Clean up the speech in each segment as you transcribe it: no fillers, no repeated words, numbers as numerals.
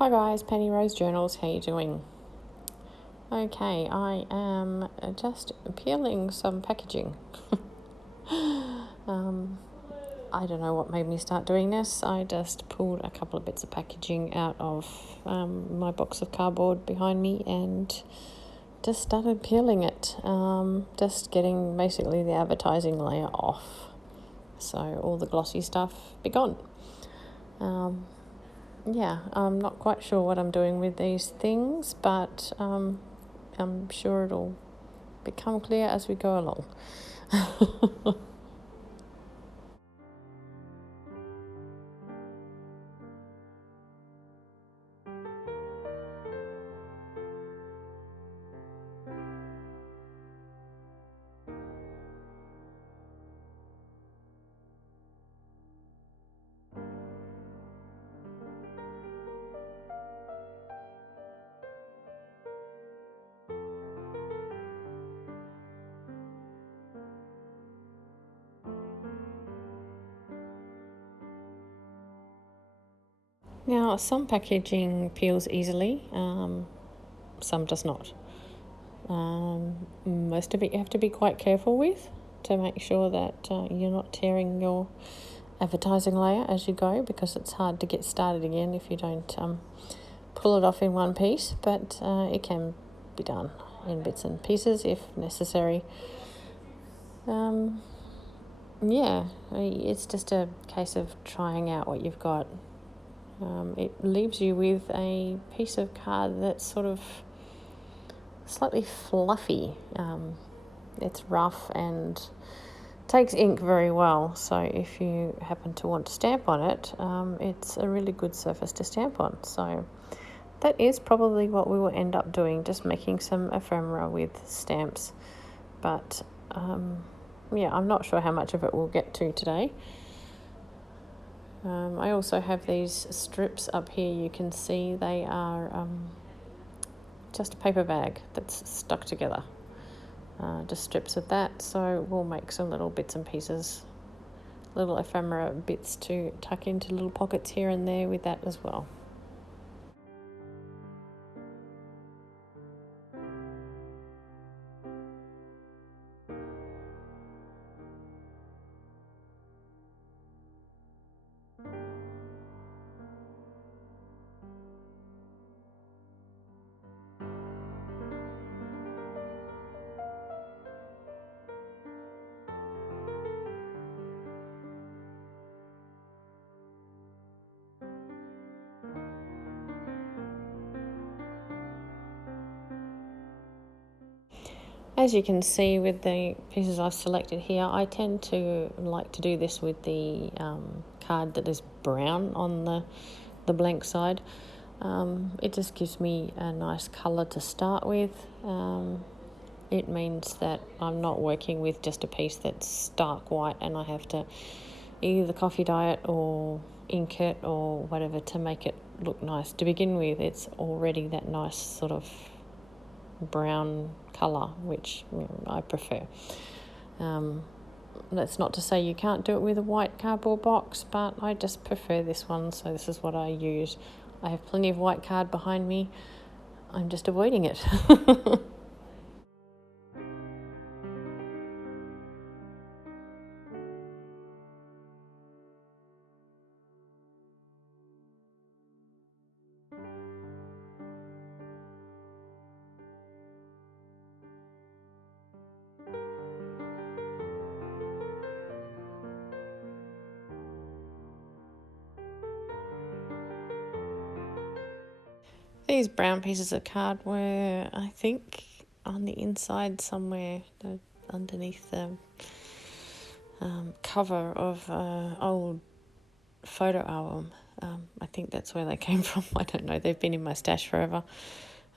Hi guys, Penny Rose Journals, how you doing? Okay, I am just peeling some packaging. I don't know what made me start doing this. I just pulled a couple of bits of packaging out of my box of cardboard behind me and just started peeling it. Just getting basically the advertising layer off. So all the glossy stuff be gone. I'm not quite sure what I'm doing with these things, but I'm sure it'll become clear as we go along. Now, some packaging peels easily, some does not. Most of it you have to be quite careful with to make sure that you're not tearing your advertising layer as you go, because it's hard to get started again if you don't pull it off in one piece, but it can be done in bits and pieces if necessary. It's just a case of trying out what you've got. It leaves you with a piece of card that's sort of slightly fluffy. It's rough and takes ink very well, so if you happen to want to stamp on it, it's a really good surface to stamp on. So that is probably what we will end up doing, just making some ephemera with stamps. But I'm not sure how much of it we'll get to today. I also have these strips up here. You can see they are just a paper bag that's stuck together. Just strips of that. So we'll make some little bits and pieces, little ephemera bits to tuck into little pockets here and there with that as well. As you can see with the pieces I've selected here, I tend to like to do this with the card that is brown on the blank side. It just gives me a nice colour to start with. It means that I'm not working with just a piece that's stark white and I have to either coffee dye it or ink it or whatever to make it look nice. To begin with, it's already that nice sort of brown colour, which I prefer. That's not to say you can't do it with a white cardboard box, but I just prefer this one, so this is what I use. I have plenty of white card behind me. I'm just avoiding it. These brown pieces of card were, I think, on the inside somewhere, underneath the cover of an old photo album. I think that's where they came from. I don't know. They've been in my stash forever.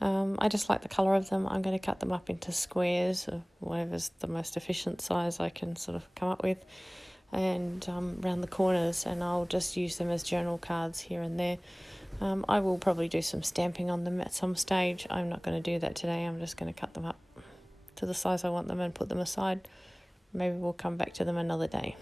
I just like the colour of them. I'm going to cut them up into squares, or whatever's the most efficient size I can sort of come up with, and round the corners, and I'll just use them as journal cards here and there. I will probably do some stamping on them at some stage. I'm not going to do that today. I'm just going to cut them up to the size I want them and put them aside. Maybe we'll come back to them another day.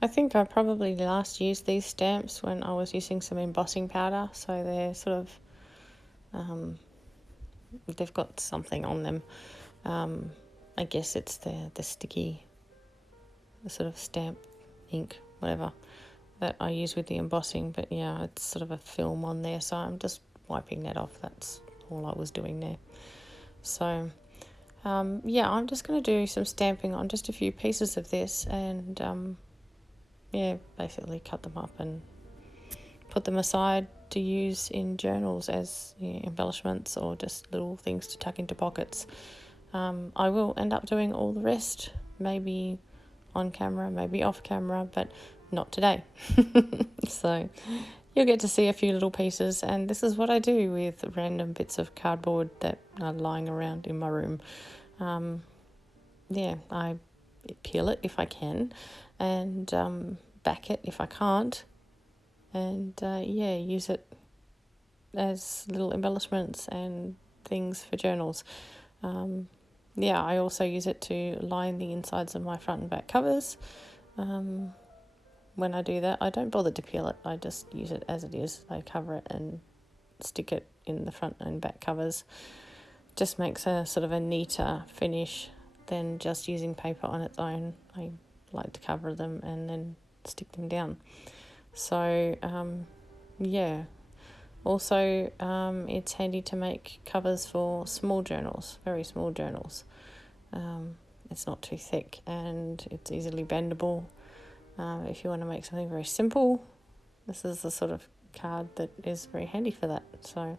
I think I probably last used these stamps when I was using some embossing powder, so they're sort of, they've got something on them. I guess it's the sticky, the sort of stamp ink, whatever, that I use with the embossing, but yeah, it's sort of a film on there, so I'm just wiping that off. That's all I was doing there. So yeah, I'm just going to do some stamping on just a few pieces of this, and yeah, basically cut them up and put them aside to use in journals as, you know, embellishments or just little things to tuck into pockets. I will end up doing all the rest, maybe on camera, maybe off camera, but not today. So you'll get to see a few little pieces, and this is what I do with random bits of cardboard that are lying around in my room. Yeah, I peel it if I can, and back it if I can't, and yeah, use it as little embellishments and things for journals. Yeah, I also use it to line the insides of my front and back covers. When I do that, I don't bother to peel it. I just use it as it is. I cover it and stick it in the front and back covers. Just makes a sort of a neater finish than just using paper on its own. I like to cover them and then stick them down. So yeah, also it's handy to make covers for small journals, very small journals. It's not too thick and it's easily bendable. If you want to make something very simple, this is the sort of card that is very handy for that. So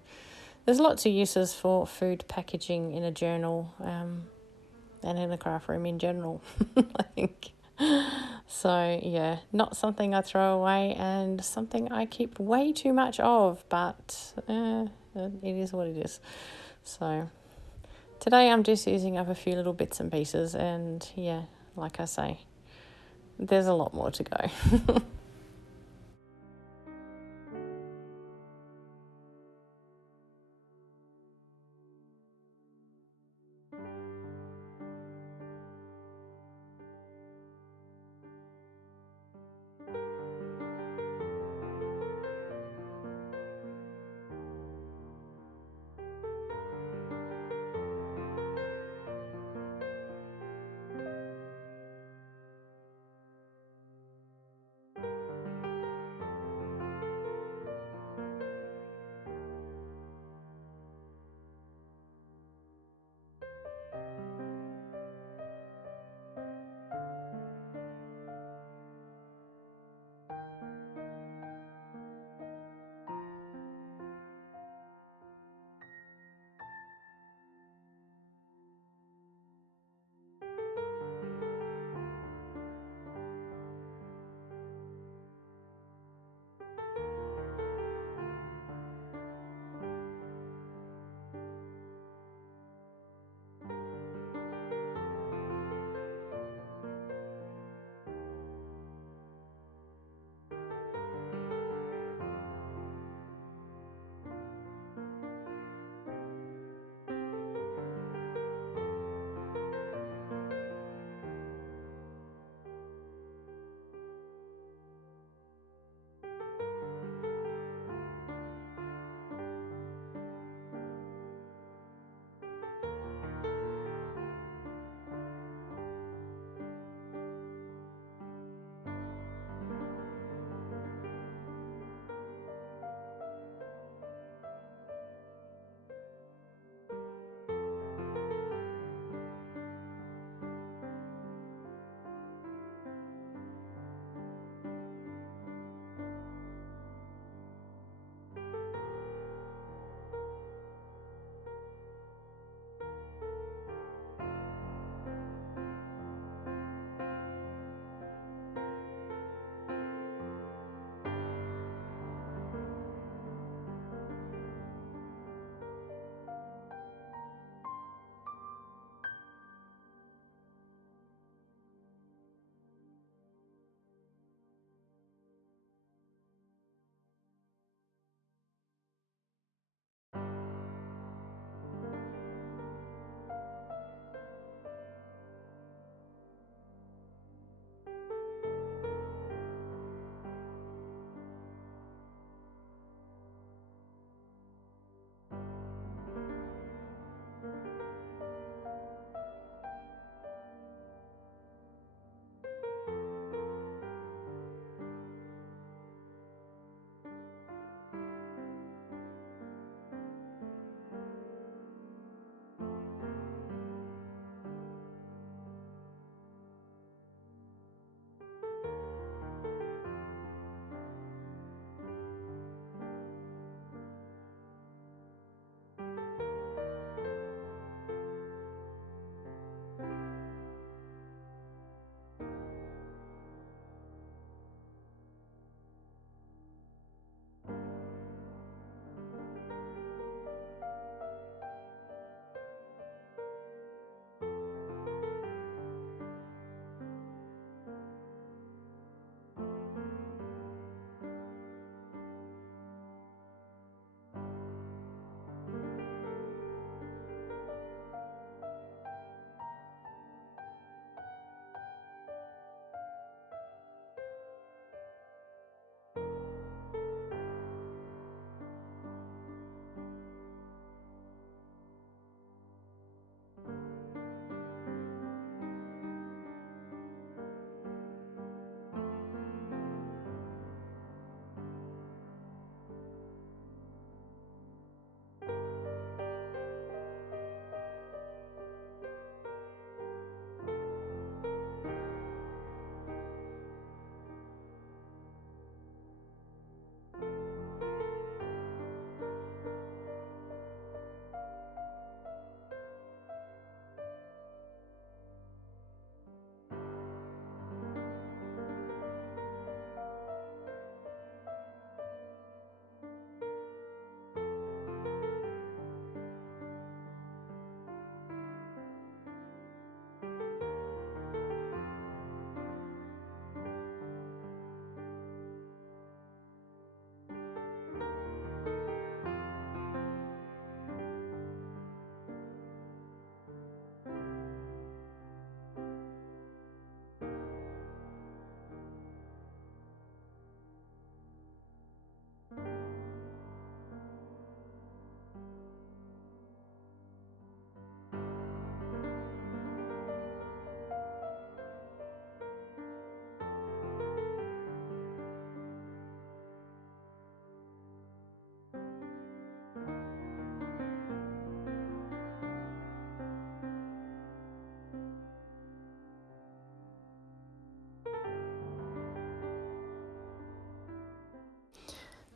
there's lots of uses for food packaging in a journal, and in a craft room in general, I think. So yeah, not something I throw away and something I keep way too much of, but it is what it is. So today I'm just using up a few little bits and pieces, and yeah, like I say, there's a lot more to go.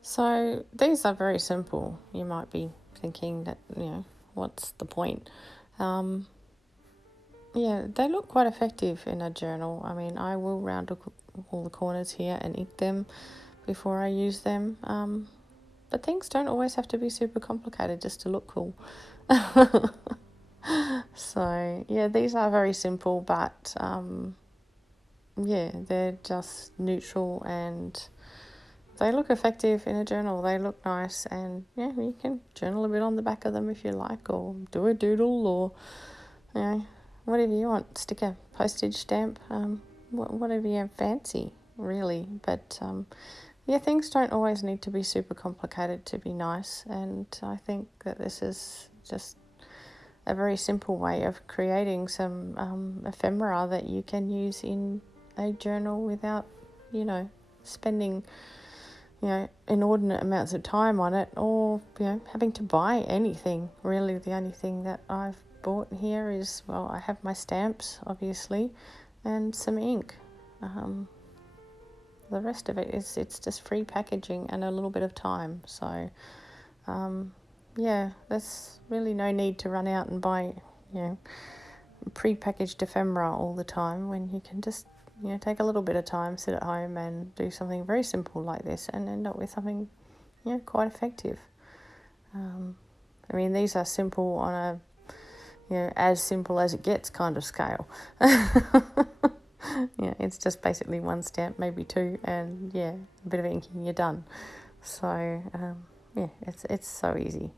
So these are very simple. You might be thinking that, what's the point? Yeah, they look quite effective in a journal. I mean, I will round all the corners here and ink them before I use them. But things don't always have to be super complicated just to look cool. So, yeah, these are very simple, but yeah, they're just neutral and they look effective in a journal. They look nice, and yeah, you can journal a bit on the back of them if you like, or do a doodle, or whatever you want. Stick a postage stamp, whatever you fancy, really. But yeah, things don't always need to be super complicated to be nice, and I think that this is just a very simple way of creating some ephemera that you can use in a journal without, spending, inordinate amounts of time on it, or, having to buy anything. Really, the only thing that I've bought here is, well, I have my stamps, obviously, and some ink. The rest of it it's just free packaging and a little bit of time. So, yeah, there's really no need to run out and buy, pre-packaged ephemera all the time when you can just, take a little bit of time, sit at home and do something very simple like this and end up with something, quite effective. I mean, these are simple on a, as simple as it gets kind of scale. Yeah, it's just basically one stamp, maybe two, and a bit of inking, you're done. So, yeah, it's so easy.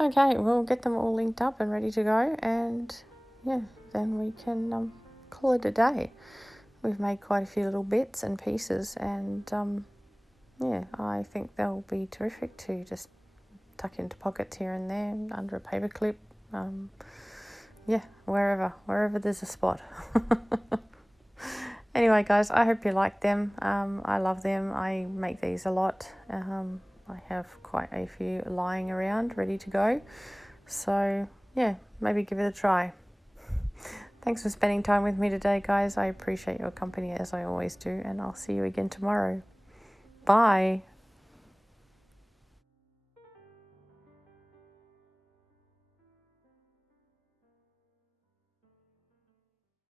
Okay, we'll get them all linked up and ready to go, and yeah, then we can call it a day. We've made quite a few little bits and pieces, and yeah, I think they'll be terrific to just tuck into pockets here and there, under a paper clip, yeah, wherever there's a spot. Anyway, guys, I hope you like them. I love them. I make these a lot. I have quite a few lying around ready to go. So yeah, maybe give it a try. Thanks for spending time with me today, guys. I appreciate your company as I always do, and I'll see you again tomorrow. Bye.